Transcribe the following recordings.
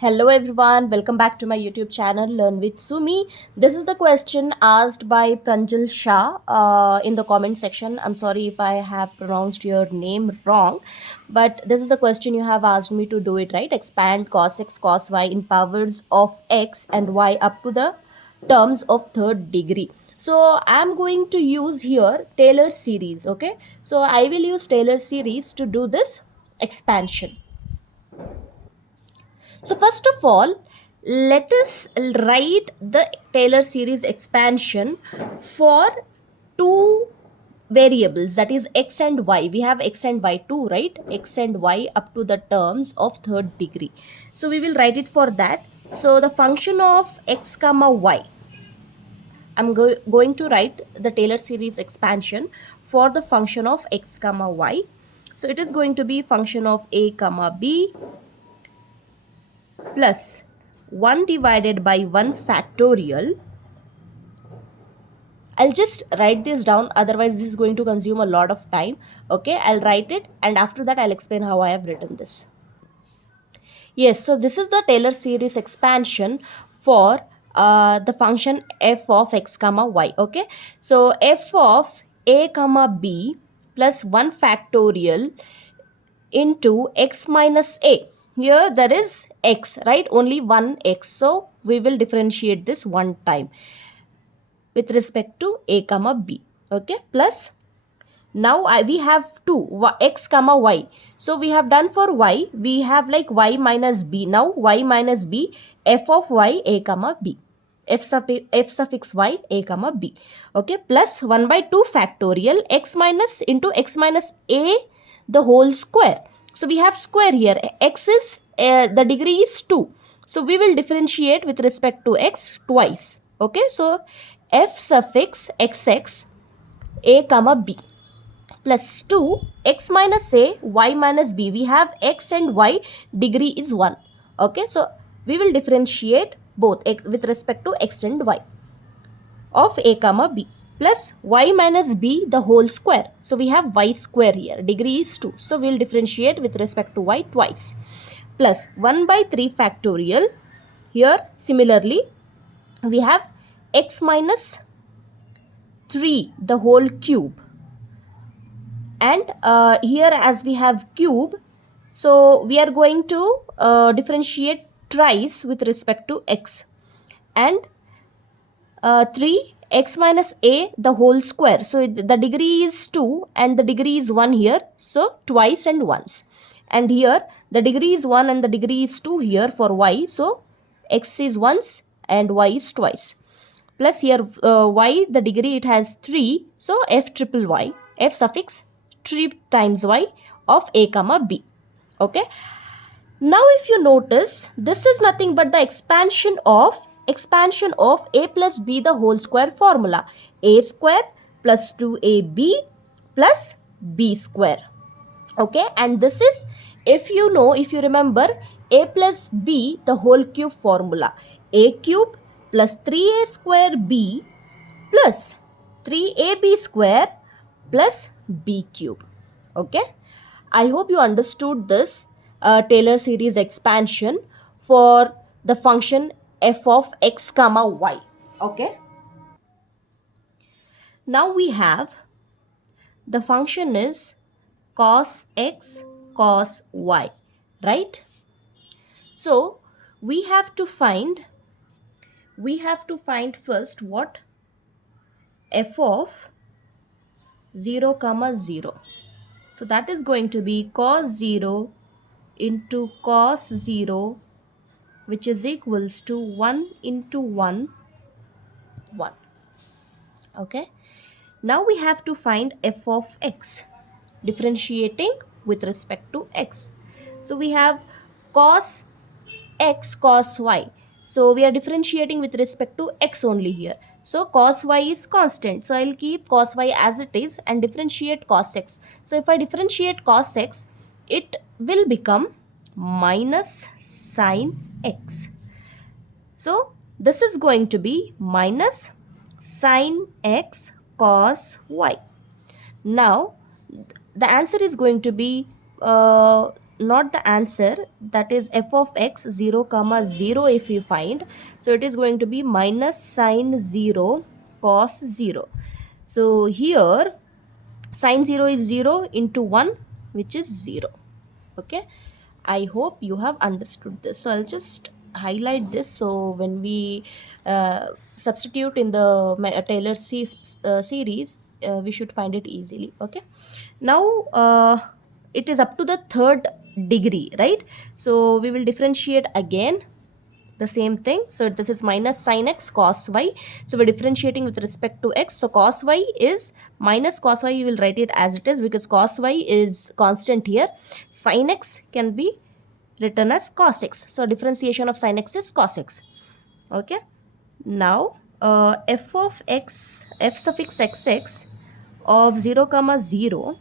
Hello everyone, welcome back to my YouTube channel Learn with Sumi. This is the question asked by Pranjal Shah in the comment section. I'm sorry if I have pronounced your name wrong, but this is the question you have asked me to do it right. Expand cos x cos y in powers of x and y up to the terms of third degree. So I'm going to use here Taylor series. Okay, so I will use Taylor series to do this expansion. So first of all, let us write the Taylor series expansion for two variables, that is x and y. We have x and y too, right? X and y up to the terms of third degree. So we will write it for that. So the function of x comma y, I'm going to write the Taylor series expansion for the function of x comma y. So it is going to be function of a comma b plus 1 divided by 1 factorial. I'll just write this down, otherwise this is going to consume a lot of time. Okay, I'll write it and after that I'll explain how I have written this. Yes, so this is the Taylor series expansion for the function f of x comma y. Okay, so f of a comma b plus 1 factorial into x minus a. Here there is x, right? Only one x. So we will differentiate this one time with respect to a comma b. Okay, plus now we have two x comma y. So we have done for y, we have like y minus b. Now y minus b, f of y a comma b, f suffix y a comma b. Okay, plus 1 by 2 factorial x minus into x minus a the whole square. So we have square here. X is the degree is 2. So we will differentiate with respect to x twice. Okay, so f suffix xx a comma b plus 2 x minus a y minus b. We have x and y, degree is 1. Okay, so we will differentiate both x with respect to x and y of a comma b plus y minus b the whole square. So we have y square here, degree is 2. So we will differentiate with respect to y twice plus 1 by 3 factorial. Here similarly we have x minus 3 the whole cube, and here as we have cube, so we are going to differentiate thrice with respect to x, and 3 x minus a the whole square. So the degree is 2 and the degree is 1 here, so twice and once. And here the degree is 1 and the degree is 2 here for y, so x is once and y is twice. Plus here y the degree it has 3, so f triple y, f suffix 3 times y of a comma b. Okay, now if you notice, this is nothing but the expansion of a plus b the whole square formula. A square plus 2ab plus b square. Okay, and this is, if you remember, a plus b the whole cube formula. A cube plus 3a square b plus 3ab square plus b cube. Okay, I hope you understood this Taylor series expansion for the function f of x comma y. Okay, now we have the function is cos x cos y, right? So we have to find first what f of 0 comma 0. So that is going to be cos 0 into cos 0, which is equals to 1 into 1, 1. Okay, now we have to find f of x, differentiating with respect to x. So we have cos x cos y. So we are differentiating with respect to x only here. So cos y is constant. So I will keep cos y as it is and differentiate cos x. So if I differentiate cos x, it will become minus sin x. So this is going to be minus sin x cos y. Now the answer is going to be not the answer, that is f of x 0 comma 0 if we find. So it is going to be minus sine 0 cos 0. So here sine 0 is 0 into 1, which is 0. Okay, I hope you have understood this. So I'll just highlight this, so when we substitute in the Taylor series, we should find it easily. Okay, now it is up to the third degree, right? So we will differentiate again the same thing. So this is minus sine x cos y. So we're differentiating with respect to x. So cos y is minus cos y. You will write it as it is because cos y is constant here. Sine x can be written as cos x. So differentiation of sine x is cos x. Okay. Now f of x, f suffix xx of 0 comma 0,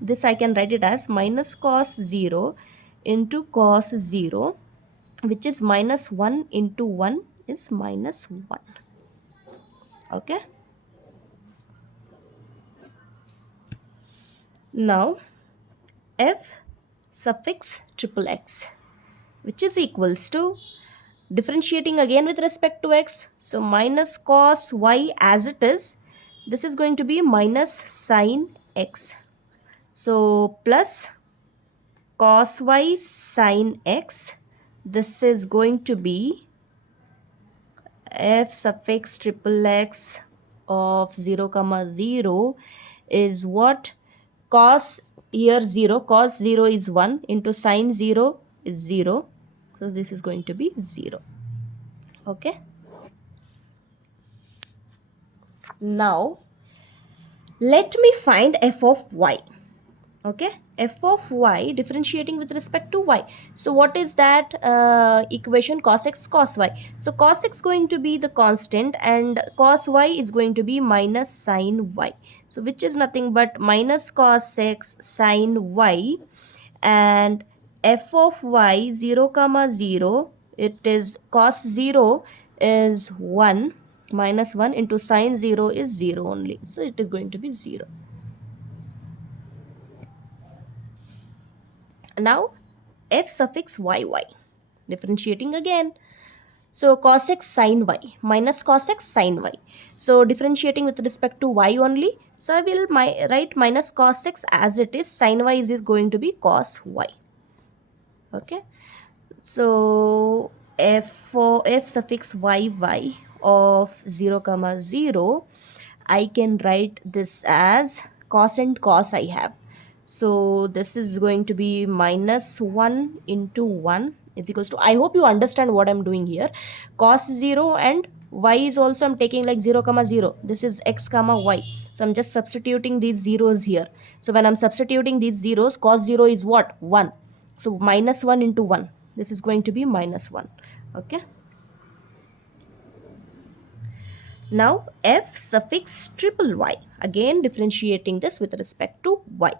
this I can write it as minus cos 0 into cos 0, which is minus 1 into 1 is minus 1. Okay. Now f suffix triple x, which is equals to, differentiating again with respect to x, so minus cos y as it is, this is going to be minus sine x. So plus cos y sine x, this is going to be f suffix triple x of 0 comma 0 is what? Cos, here 0, cos 0 is 1 into sine 0 is 0. So this is going to be 0. Okay. Now let me find f of y. Okay, f of y differentiating with respect to y. So what is that equation? Cos x cos y. So cos x going to be the constant and cos y is going to be minus sine y. So which is nothing but minus cos x sine y, and f of y 0 comma 0, it is cos 0 is 1, minus 1 into sine 0 is 0 only. So it is going to be 0. Now f suffix yy, differentiating again. So cos x sin y minus cos x sin y. So differentiating with respect to y only. So I will write minus cos x as it is. Sin y is going to be cos y. Okay. So f suffix yy of 0 comma 0, I can write this as cos and cos I have. So this is going to be minus 1 into 1 is equals to, I hope you understand what I'm doing here. Cos 0 and y is also I'm taking like 0 comma 0. This is x comma y. So I'm just substituting these zeros here. So when I'm substituting these zeros, cos 0 is what? 1. So minus 1 into 1. This is going to be minus 1. Okay. Now f suffix triple y, again differentiating this with respect to y.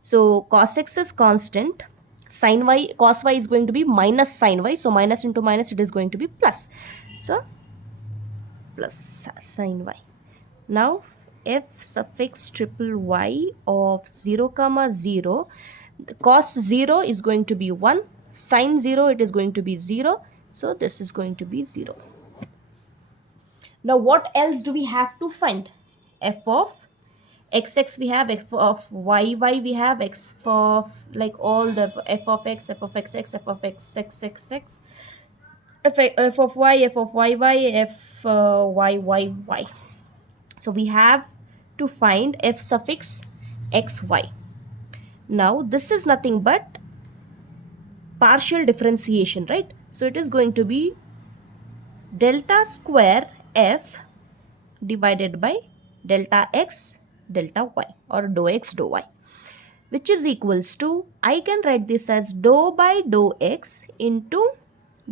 So cos x is constant, sin y, cos y is going to be minus sin y. So minus into minus, it is going to be plus. So plus sin y. Now f suffix triple y of 0 comma 0, the cos 0 is going to be 1, sin 0 it is going to be 0. So this is going to be 0. Now what else do we have to find? F of xx we have, f of yy we have, x of like all the f of x, f of xx, f of xxxx, f of y, f of yy, f y. So we have to find f suffix xy. Now this is nothing but partial differentiation, right? So it is going to be delta square f divided by delta x delta y, or dou x dou y, which is equals to, I can write this as dou by dou x into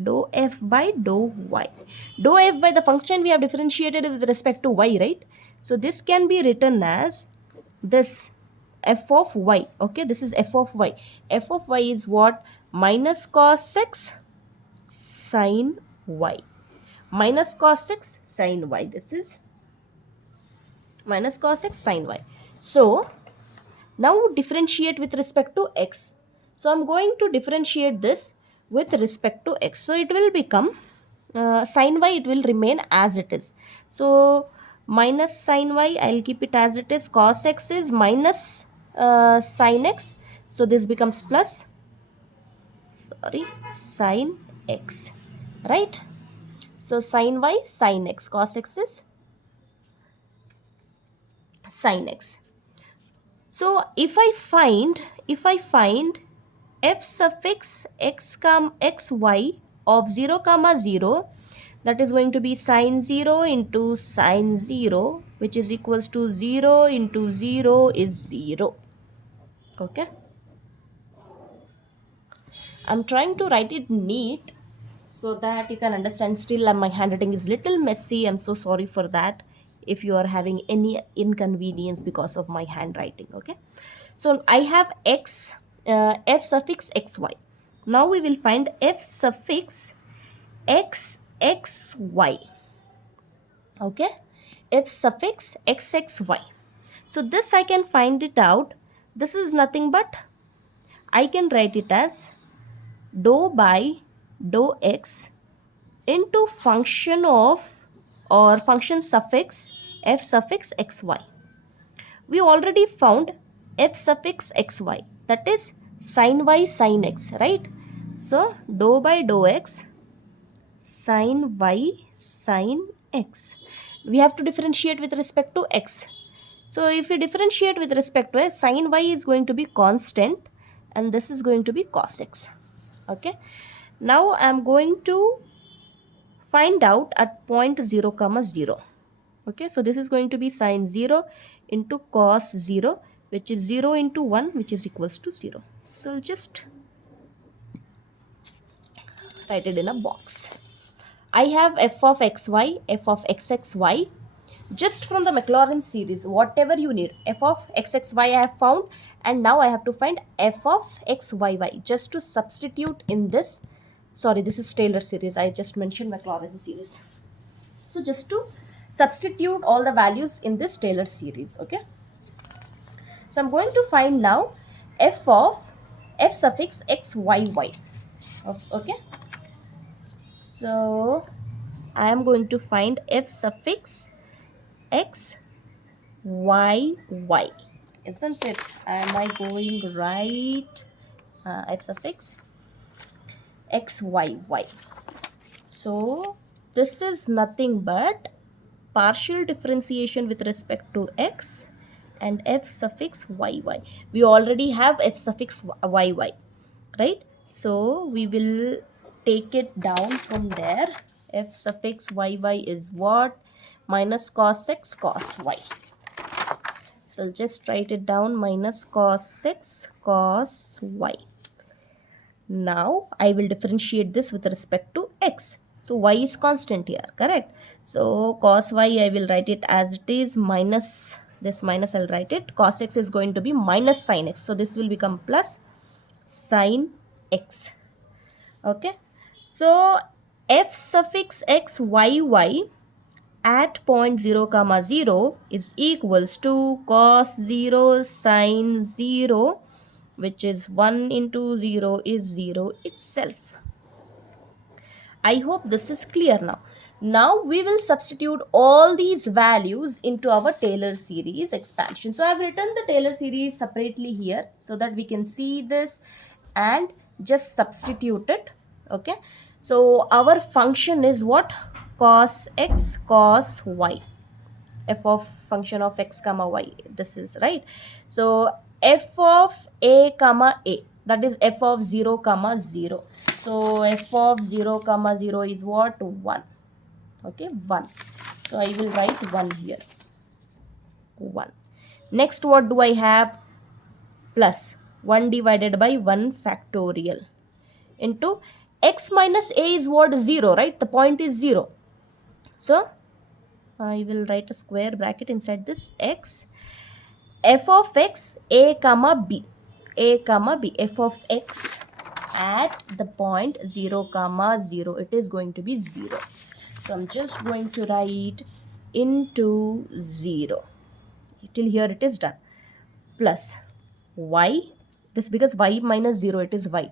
dou f by dou y. Dou f by the function we have differentiated with respect to y, right? So this can be written as this f of y. Okay, this is f of y. F of y is what? Minus cos x sin y. Minus cos x sin y. This is minus cos x sin y. So now differentiate with respect to x. So I'm going to differentiate this with respect to x. So it will become sin y, it will remain as it is. So minus sin y, I'll keep it as it is. Cos x is minus sin x. So this becomes plus, sorry, sin x, right? So sin y, sin x, cos x is sin x. So if I find f suffix x xy of 0 comma 0, that is going to be sine 0 into sine 0, which is equals to 0 into 0 is 0. Okay, I'm trying to write it neat so that you can understand. Still my handwriting is little messy. I'm so sorry for that if you are having any inconvenience because of my handwriting. Okay, so I have x, f suffix xy. Now we will find f suffix xxy. Okay, f suffix xxy. So this I can find it out. This is nothing but, I can write it as dou by dou x into function of, or function suffix f suffix xy. We already found f suffix xy, that is sin y sin x, right? So dou by dou x sin y sin x. We have to differentiate with respect to x. So if we differentiate with respect to x, sin y is going to be constant and this is going to be cos x. Okay, now I am going to find out at point 0 comma 0. Okay, so this is going to be sine 0 into cos 0, which is 0 into 1, which is equals to 0. So I'll just write it in a box. I have f of xy, f of xxy, just from the Maclaurin series, whatever you need. F of xxy I have found, and now I have to find f of xyy, just to substitute in this. Sorry, this is Taylor series, I just mentioned Maclaurin series. So just to substitute all the values in this Taylor series. Okay, so I'm going to find now f of f suffix xyy. Okay, so I am going to find f suffix x y y, isn't it? Am I going right? F suffix x y y. So this is nothing but partial differentiation with respect to x and f suffix y y. We already have f suffix y y, right? So we will take it down from there. F suffix y y is what? Minus cos x cos y. So I'll just write it down, minus cos x cos y. Now I will differentiate this with respect to x. So y is constant here, correct? So cos y, I will write it as it is, minus this minus, I'll write it. Cos x is going to be minus sin x. So this will become plus sin x. Okay. So f suffix x y y at point 0 comma 0 is equals to cos 0 sin 0, which is 1 into 0 is 0 itself. I hope this is clear now. Now we will substitute all these values into our Taylor series expansion. So I have written the Taylor series separately here so that we can see this and just substitute it. Okay, so our function is what? Cos x cos y, f of function of x comma y, this is right. So f of a comma a, that is f of 0 comma 0. So f of 0 comma 0 is what? 1. Okay, 1. So I will write 1 here, 1. Next, what do I have? Plus 1 divided by 1 factorial into x minus a is what? 0, right? The point is 0. So I will write a square bracket inside this x. F of x a comma b, a comma b, f of x at the point 0 comma 0, it is going to be 0. So I'm just going to write into 0 till here, it is done. Plus y, this, because y minus 0, it is y.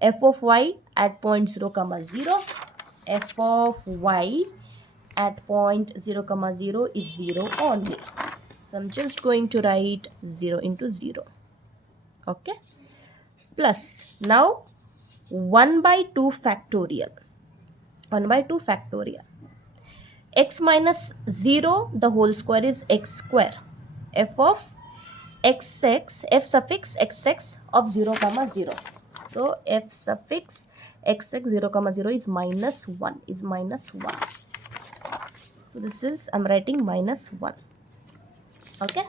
F of y at point 0 comma 0, f of y at point 0 comma 0 is 0 only. So I'm just going to write 0 into 0. Okay, plus now 1 by 2 factorial. 1 by 2 factorial. X minus 0, the whole square is x square. F of xx, f suffix xx of 0 comma 0. So f suffix xx 0 comma 0 is minus 1, is minus 1. So this is, I'm writing minus 1. Okay,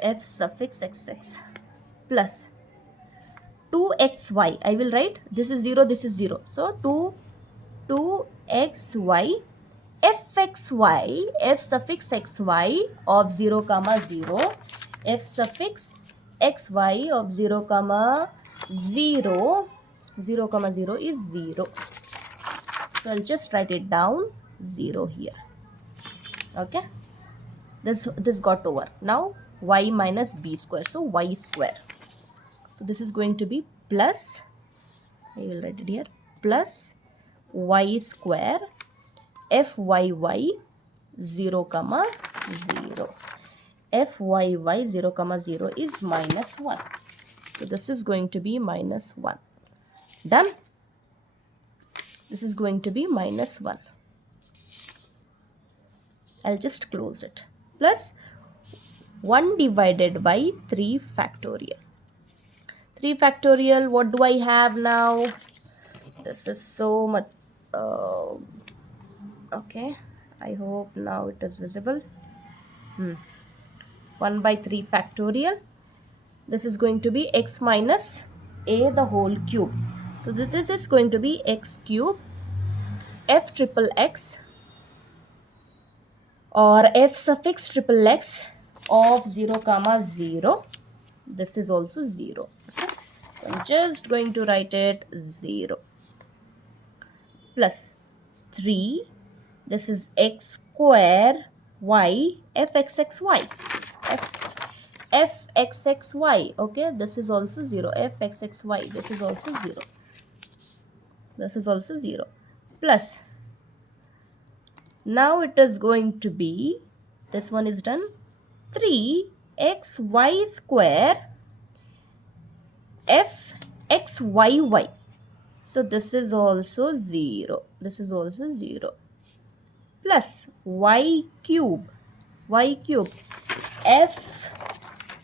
f suffix xx plus 2xy. I will write, this is 0, this is 0. So 2xy fxy, f suffix xy of 0 comma 0, f suffix xy of 0 comma 0, 0 comma 0 is 0. So I'll just write it down, 0 here. Okay, this got over. Now y minus b square, so y square. So this is going to be plus, I will write it here, plus y square fyy 0 comma 0. fyy 0 comma 0 is minus 1. So this is going to be minus 1. Done. This is going to be minus 1. I'll just close it. Plus 1 divided by 3 factorial. 3 factorial, what do I have now? This is so much. Okay, I hope now it is visible. 1 by 3 factorial. This is going to be x minus a the whole cube. So this is going to be x cube f triple x or f suffix triple x of 0 comma 0. This is also 0. Okay. So I'm just going to write it 0 plus 3. This is x square y fxxy. fxxy. Okay, this is also 0. fxxy. This is also 0. This is also 0. Plus, now it is going to be, this one is done, 3xy square fxyy. So this is also 0. This is also 0. Plus y cube f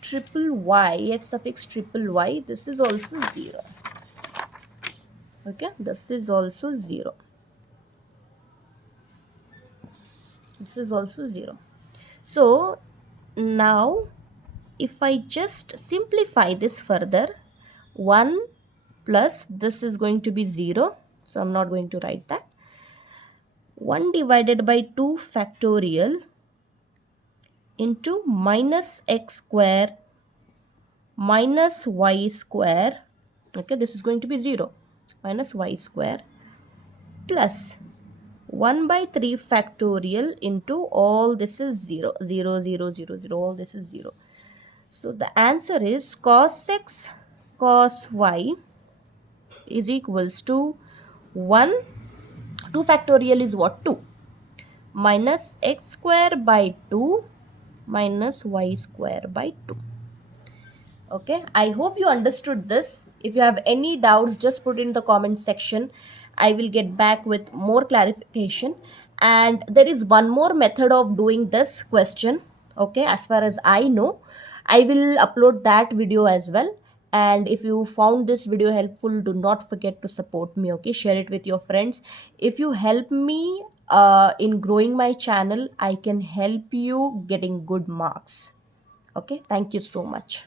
triple y, f suffix triple y, this is also 0. Okay, this is also 0. This is also 0. So now if I just simplify this further, 1 plus this is going to be 0. So I'm not going to write that. 1 divided by 2 factorial into minus x square minus y square. Okay, this is going to be 0. Minus y square plus 1 by 3 factorial into all this is 0. 0, 0, 0, 0. All this is 0. So the answer is cos x cos y is equals to 1. 2 factorial is what? 2. Minus x square by 2 minus y square by 2. Okay, I hope you understood this. If you have any doubts, just put in the comment section. I will get back with more clarification. And there is one more method of doing this question. Okay, as far as I know, I will upload that video as well. And if you found this video helpful, do not forget to support me. Okay, share it with your friends. If you help me in growing my channel, I can help you getting good marks. Okay, thank you so much.